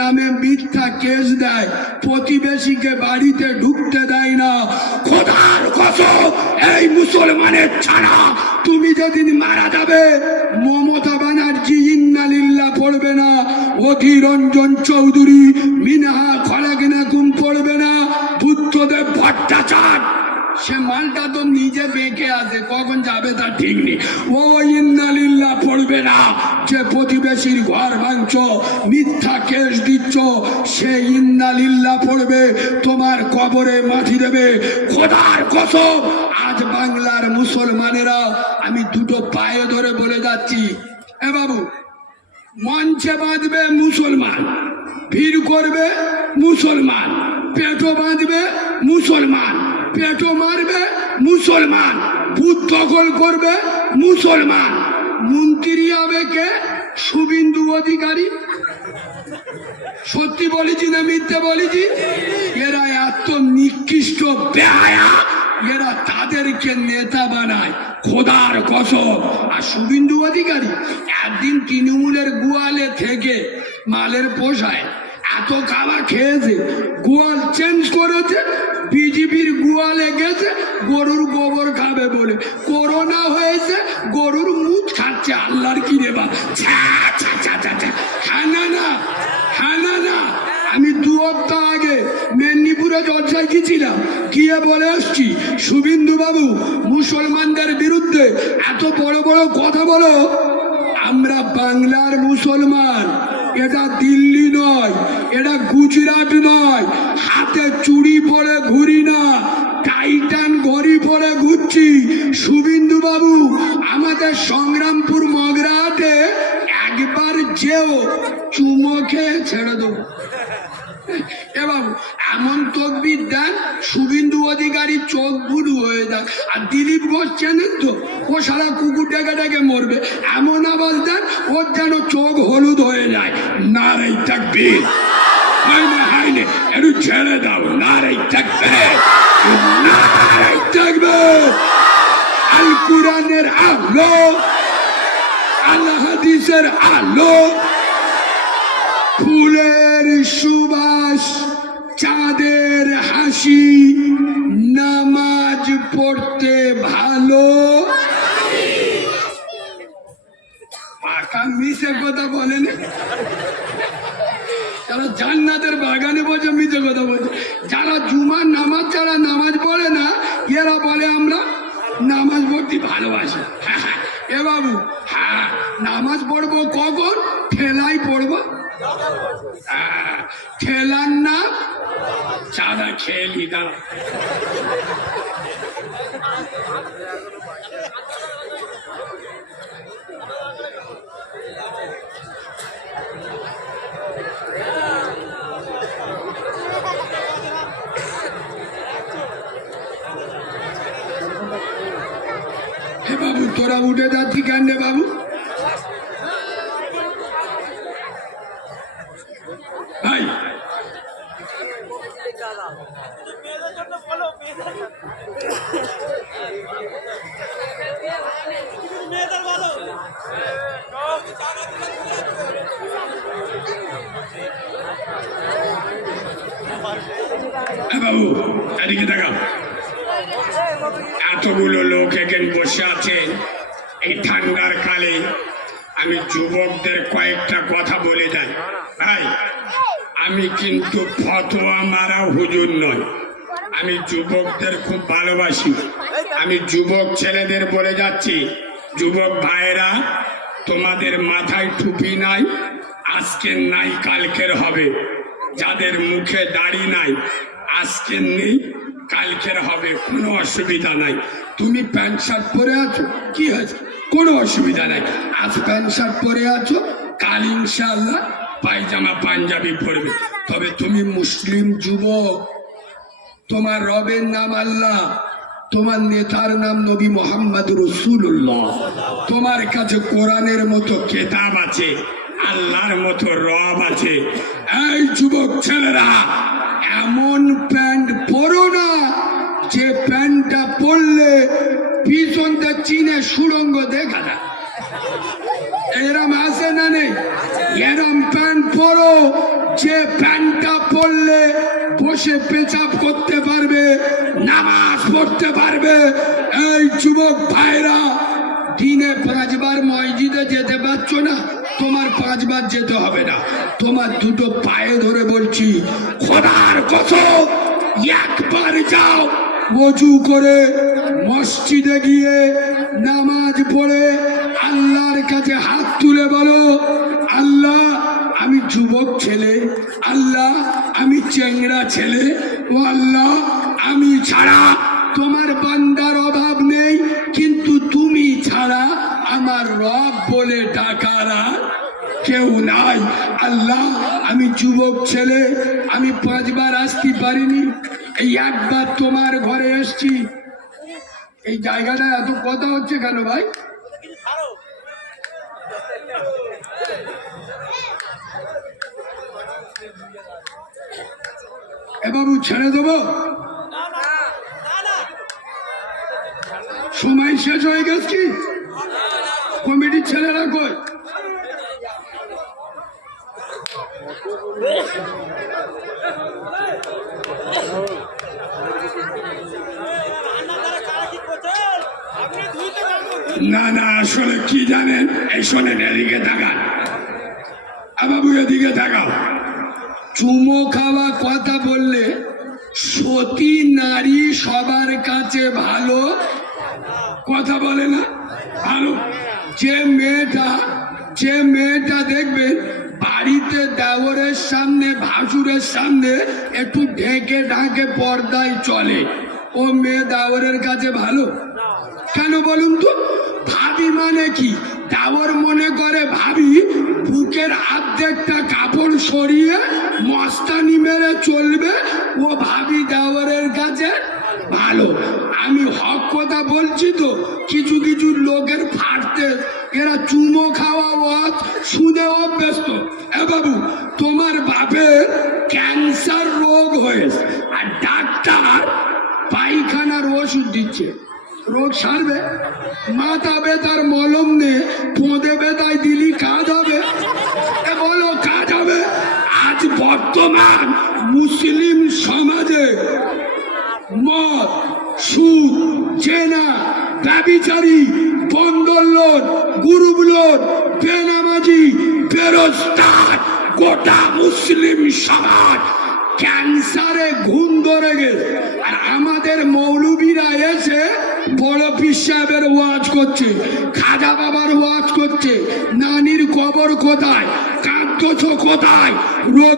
নামে মিথ্যা কেস দেয়। প্রতিবেশীকে বাড়িতে ঢুকতে দেয় না। খোদার কসম, এই মুসলমানের ছাড়া তুমি যেদিন মারা যাবে, মমতা ব্যানার্জি ইন্নালিল্লা পড়বে না অধীর রঞ্জন চৌধুরী মিনহা খলাকিনা গুম পড়বে না, বুদ্ধদেব ভট্টাচার্য। সে মালটা তো নিজে বেঁকে আছে, কখন যাবে তা ঠিক নেই। ও ইন্নালিল্লা পড়বে না। যে প্রতিবেশীর ঘর ভাঙছ, মিথ্যা কেস দিচ্ছ, সে ইন্নালিল্লা পড়বে, তোমার কবরে মাটি দেবে। খোদার কসম, আজ বাংলার মুসলমানেরা, আমি দুটো পায়ে ধরে বলে যাচ্ছি। এ বাবু, মঞ্চে বাঁধবে মুসলমান, ভিড় করবে মুসলমান, পেটো বাঁধবে মুসলমান, পেটো মারবে মুসলমান, ভূত দখল করবে মুসলমান। মন্ত্রী হবে কে? শুভিন্দু অধিকারী। সত্যি বলেছি না মিথ্যে বলেছি? এরা এত নিকৃষ্ট বেহায়া, এরা তাদেরকে নেতা বানায় খোদার কসম। আর শুভিন্দু অধিকারী একদিন তৃণমূলের গোয়ালে থেকে মালের পোষায় এত খাবার খেয়েছে, গোয়াল চেঞ্জ করেছে, বিজেপির গোয়ালে গেছে, গরুর গোবর খাবে বলে। করোনা হয়েছে, গরুর মুখ খাচ্ছে আল্লাহর কি রে আমি দু সপ্তাহ আগে মেদিনীপুরে জলসায় গেছিলাম গিয়ে বলে আসছি শুভিন্দু বাবু মুসলমানদের বিরুদ্ধে এত বড় বড় কথা বলো। আমরা বাংলার মুসলমান। এটা দিল্লি নয়, এটা গুজরাট নয়। হাতে চুড়ি পরে ঘুরি না, টাইটান ঘড়ি পরে ঘুরছি। শুভিন্দু বাবু আমাদের সংগ্রামপুর মগরাহাটে একবার যেও চুমো খেয়ে ছেড়ে দেবো। এবং এমন তকবির দেন, শুভিন্দু অধিকারী চোখ বুড়ু হয়ে যাক। আর দিলীপ ঘোষ চেনেন তো? ও সারা কুকুর ডেকে ডেকে মরবে। এমন আওয়াজ দেন, ওর যেন চোখ হলুদ হয়ে যায়। না রে তকবির হাইনে একটু ছেড়ে দাও। না রে তকবির। না রে তকবির। আল কুরআনের আলো। আল হাদিসের আলো। ফুলের সুবাস, চাঁদের হাসি, নামাজ পড়তে ভালো। কথা বলেন তারা জান্নাতের বাগানে বসে মিশে কথা বলছে যারা জুমার নামাজ যারা নামাজ পড়ে না, এরা বলে আমরা নামাজ পড়তে ভালোবাসে। এ বাবু হ্যাঁ নামাজ পড়ব কখন? ঠেলাই পড়ব। হ্যাঁ, ঠেলার না চাঁদা খেয়ে দাঁড়া তোরা উঠে যাচ্ছি কেন বাবু বাবু এদিকে দেখাও। এতগুলো লোক এখানে বসে আছেন। এই ঠান্ডার কালে আমি যুবকদের কয়েকটা কথা বলে যাই। ভাই, আমি কিন্তু ফতোয়া মারা হুজুর নয় আমি যুবকদের খুব ভালোবাসি। আমি যুবক ছেলেদের বলে যাচ্ছি, যুবক ভাইয়েরা, তোমাদের মাথায় টুপি নাই আজকের নাই, কালকের হবে। যাদের মুখে দাড়ি নাই আজকের নেই, কালকের হবে, কোনো অসুবিধা নাই। তুমি প্যান্ট শার্ট পরে আছো? কি হয়েছে? কোনো অসুবিধা নাই। আজ প্যান্ট, শার্ট পরে আছো, কাল ইনশাল্লাহ পায়জামা, পাঞ্জাবি পরবে। তবে তুমি মুসলিম যুবক, তোমার রবের নাম আল্লাহ, তোমার নেতার নাম নবী মোহাম্মদ রসুল্লাহ তোমার কাছে কোরআনের মতো কেতাব আছে, আল্লাহর মতো রব আছে। এই যুবক ছেলেরা, এমন প্যান্ট পরো না, যে প্যান্টটা পড়লে পিছনটা চীনের সুরঙ্গ দেখা যায়। এরম আছে না নেই? এরম প্যান্ট পরো, যে প্যান্টটা পরলে বসে পেচাপ করতে পারবে, নামাজ পড়তে পারবে। এই যুবক ভাইরা, দিনে পাঁচবার মসজিদে যেতে পারছ না? তোমার পাঁচবার যেতে হবে না। তোমার দুটো পায়ে ধরে বলছি, খোদার কথা একবার যাও মজু করে মসজিদে গিয়ে নামাজ পড়ে আল্লাহর কাছে হাত তুলে বলো, আল্লাহ, আমি যুবক ছেলে, আল্লাহ, আমি চেংরা ছেলে, ও আল্লাহ, আমি ছাড়া তোমার বান্দার অভাব নেই, কিন্তু তুমি ছাড়া আমার রব বলে ডাকারা কেউ নাই। আল্লাহ, আমি যুবক ছেলে, আমি পাঁচবার আসতে পারিনি। এই একবার তোমার ঘরে এসছি। এই জায়গাটা এত কথা হচ্ছে কেন ভাই? ছাড়ো এ বাবু, ছেড়ে দেবো? সময় শেষ হয়ে গেছে কমিটির ছেলেরা কই না না, আসলে কি জানেন? এই শোনেন, এদিকে তাকান। আ বাবু এদিকে তাকাও। চুমো খাওয়া কথা বললে সতী নারী সবার কাছে ভালো কথা বলে না? ভালো। যে মেয়েটা যে মেয়েটা দেখবেন বাড়িতে দেওরের সামনে, ভাসুরের সামনে একটু ঢেকে ঢাকে পর্দায় চলে। ও মেয়ে দেওরের কাছে ভালো? কেন বলুন তো? ভাবি মানে কি? দাওয়ার মনে করে ভাবি, বুকের অর্ধেকটা কাপড় সরিয়ে মস্তানি মেরে চলবে। ও ভাবি দাওয়ারের কাছে ভালো। আমি হক কথা বলছি তো, কিছু কিছু লোকের ফাটতে এরা চুমো খাওয়া ওয়াজ শুনে অভ্যস্ত। এ বাবু, তোমার বাপের ক্যান্সার রোগ হয়েছে আর ডাক্তার পায়খানার ওষুধ দিচ্ছে। রোগ সারবে। মাথা বেতার মলম নে পোঁদে বেতায় দিলি কাজ হবে। বলো, কাজ হবে? আজ বর্তমান মুসলিম সমাজে মদ, সুদ চেনা ব্যবিচারী, বন্দর লোন গুরুব লোন বেনামাজি বেরোজগার গোটা মুসলিম সমাজ ক্যান্সারে ঘুম ধরে গেছে। আর আমাদের মৌলবীরা এসে বড় পীর সাহেবের ওয়াজ করছে, খাজা বাবার ওয়াজ করছে, নানির কবর কোথায় কাঁদছ কোথায়, রোগ